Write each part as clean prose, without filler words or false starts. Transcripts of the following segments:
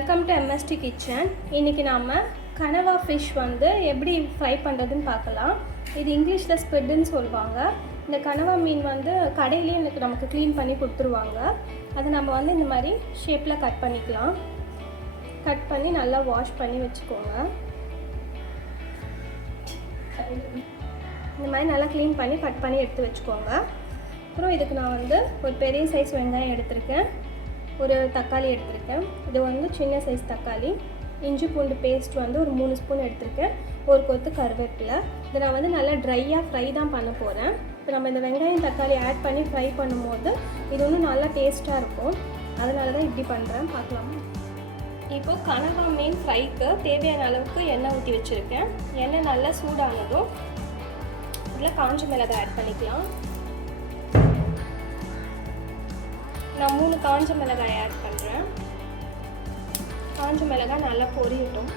Welcome to MSD kitchen. இன்றைக்கி நாம் கனவா ஃபிஷ் வந்து எப்படி ஃப்ரை பண்ணுறதுன்னு பார்க்கலாம். இது இங்கிலீஷில் ஸ்குவிட்னு சொல்லுவாங்க. இந்த கனவா மீன் வந்து கடையிலேயே நமக்கு க்ளீன் பண்ணி கொடுத்துருவாங்க. அதை நம்ம வந்து இந்த மாதிரி ஷேப்பில் கட் பண்ணிக்கலாம். கட் பண்ணி நல்லா வாஷ் பண்ணி வச்சுக்கோங்க. இந்த மாதிரி நல்லா க்ளீன் பண்ணி கட் பண்ணி எடுத்து வச்சுக்கோங்க. அப்புறம் இதுக்கு நான் வந்து ஒரு பெரிய சைஸ் வெங்காயம் எடுத்திருக்கேன், ஒரு தக்காளி எடுத்திருக்கேன். இது வந்து சின்ன சைஸ் தக்காளி. இஞ்சி பூண்டு பேஸ்ட் வந்து ஒரு 3 ஸ்பூன் எடுத்திருக்கேன். ஒரு கொத்து கருவேப்பிலை. இதை நான் வந்து நல்லா ட்ரையாக ஃப்ரை தான் பண்ண போகிறேன். இப்போ நம்ம இந்த வெங்காயம் தக்காளி ஆட் பண்ணி ஃப்ரை பண்ணும்போது இது ஒன்றும் நல்லா டேஸ்ட்டாக இருக்கும். அதனால தான் இப்படி பண்ணுறேன். பார்க்கலாமா? இப்போது கனவா மீன் ஃப்ரைக்கு தேவையான அளவுக்கு எண்ணெய் ஊற்றி வச்சுருக்கேன். எண்ணெய் நல்லா சூடானதும் இதில் காஞ்ச மிளகாய் ஆட் பண்ணிக்கலாம். நான் 3 காஞ்ச மிளகாய் ஆட் பண்ணுறேன். காஞ்ச மிளகாய் நல்லா பொரியட்டும்.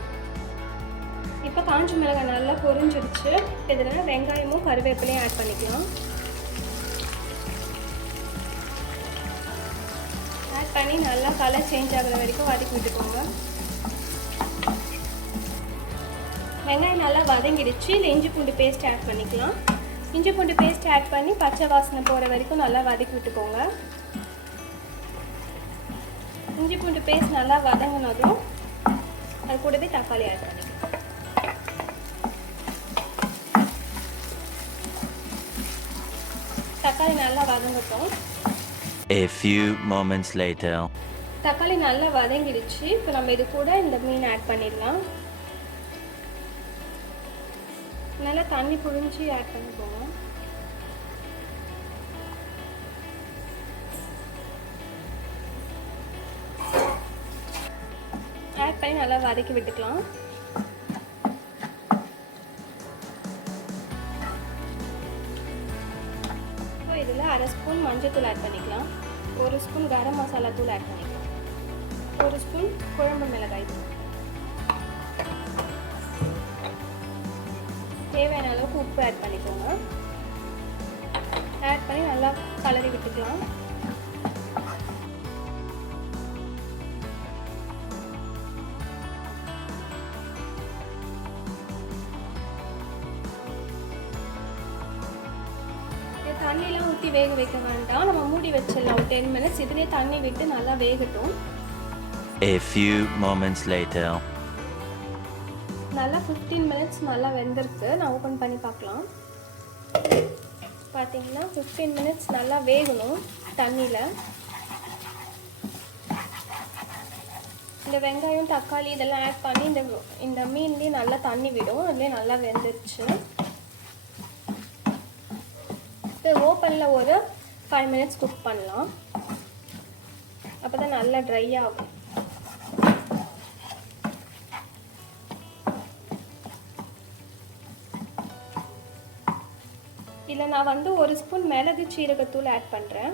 இப்போ காஞ்ச மிளகாய் நல்லா பொரிஞ்சிடுச்சு. இதில் வெங்காயமும் கருவேப்பிலையும் ஆட் பண்ணிக்கலாம். ஆட் பண்ணி நல்லா கலர் சேஞ்ச் ஆகிற வரைக்கும் வதக்கி விட்டுக்கோங்க. வெங்காயம் நல்லா வதங்கிடுச்சு. இல்லை இஞ்சி பூண்டு பேஸ்ட் ஆட் பண்ணிக்கலாம். இஞ்சி பூண்டு பேஸ்ட் ஆட் பண்ணி பச்சை வாசனை போகிற வரைக்கும் நல்லா வதக்கி விட்டுக்கோங்க. இஞ்சி பூண்டு பேஸ்ட் நல்லா வதங்கினதும் அது கூடவே தக்காளி ஆட் பண்ணிக்கலாம். தக்காளி நல்லா வதங்கட்டும். A few moments later. தக்காளி நல்லா வதங்கிடுச்சு. இப்போ நம்ம இது கூட இந்த மீன் ஆட் பண்ணிடலாம். நல்லா தண்ணி புழிஞ்சு ஆட் பண்ணிக்கோங்க. ஆட் பண்ணி நல்லா வதக்கி விட்டுக்கலாம். இப்போ இதில் 1/2 ஸ்பூன் மஞ்சள் ஆட் பண்ணிக்கலாம். 1 ஸ்பூன் கரம் மசாலா தூள் ஆட் பண்ணிக்கலாம். 1 ஸ்பூன் குழம்பு மிளகாய் தூள். தேவையான அளவுக்கு உப்பு ஆட் பண்ணிக்கோங்க. ஆட் பண்ணி நல்லா கலரி விட்டுக்கலாம். தண்ணியெலாம் ஊற்றி வேக வைக்க வேண்டாம். நம்ம மூடி வச்சிடலாம் ஒரு 10 மினிட்ஸ். இதுலேயே தண்ணி விட்டு நல்லா வேகட்டும். A few moments later. நல்லா 15 மினிட்ஸ் நல்லா வெந்திருக்கு. நான் ஓப்பன் பண்ணி பார்க்கலாம். பார்த்தீங்கன்னா 15 மினிட்ஸ் நல்லா வேகணும் தண்ணியில். இந்த வெங்காயம் தக்காளி இதெல்லாம் ஆட் பண்ணி இந்த மீன்லேயே நல்லா தண்ணி விடும். அதுலேயே நல்லா வெந்துருச்சு. இப்போ ஓப்பனில் ஒரு 5 மினிட்ஸ் குக் பண்ணலாம். அப்போ தான் நல்லா ட்ரை ஆகும். இதில் நான் வந்து 1 ஸ்பூன் மிளகு சீரகத்தூள் ஆட் பண்ணுறேன்.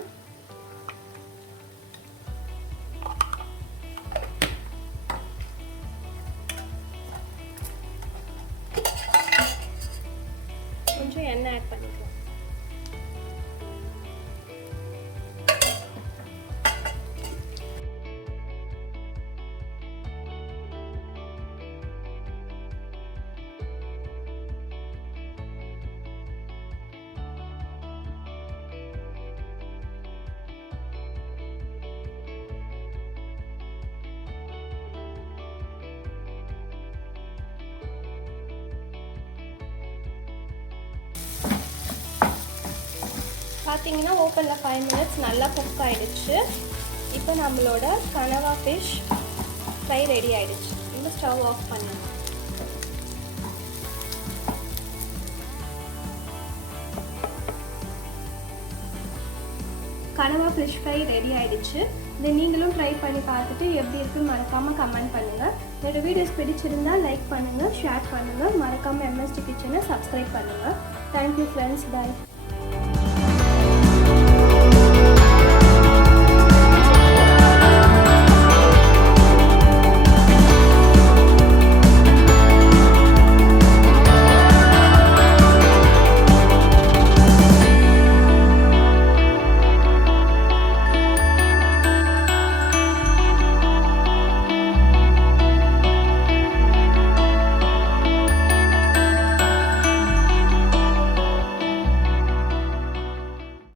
கொஞ்சம் எண்ணெய் ஆட் பண்ணிக்கலாம். பார்த்தீங்கன்னா ஓப்பனில் 5 மினிட்ஸ் நல்லா குக் ஆகிடுச்சு. இப்போ நம்மளோட கனவா ஃபிஷ் ஃப்ரை ரெடி ஆகிடுச்சு. இப்போ ஸ்டவ் ஆஃப் பண்ணலாம். கனவா ஃபிஷ் ஃப்ரை ரெடி ஆகிடுச்சு. இதை நீங்களும் ட்ரை பண்ணி பார்த்துட்டு எப்படி இருக்குன்னு மறக்காமல் கமெண்ட் பண்ணுங்கள். என்னோடய வீடியோஸ் பிடிச்சிருந்தால் லைக் பண்ணுங்கள், ஷேர் பண்ணுங்கள். மறக்காமல் MSD கிச்சனை சப்ஸ்கிரைப் பண்ணுங்கள். Thank you friends. பாய்.